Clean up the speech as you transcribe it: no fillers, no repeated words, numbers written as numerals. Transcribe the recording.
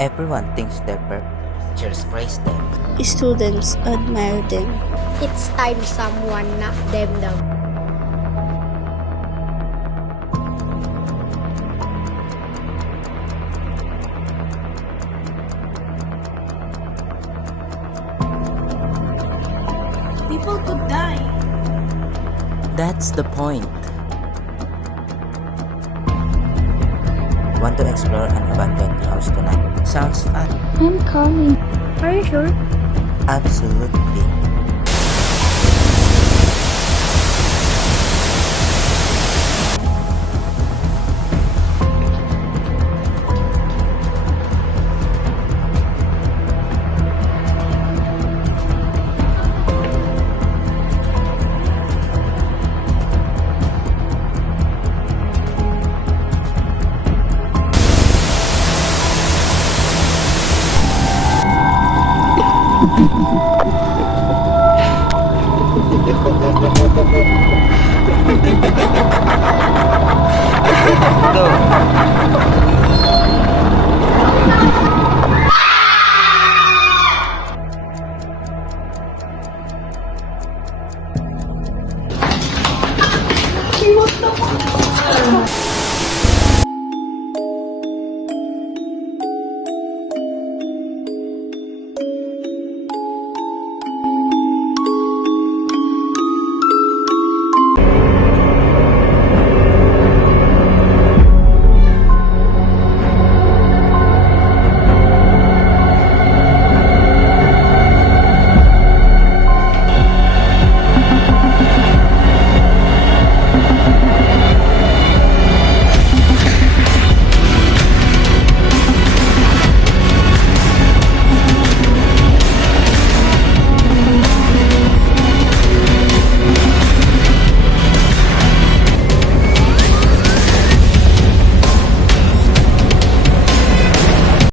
Everyone thinks they're perfect. Teachers praise them. Students admire them. It's time someone knock them down. People could die. That's the point. Want to explore an abandoned house tonight? Sounds fun. I'm coming. Are you sure? Absolutely. Ito.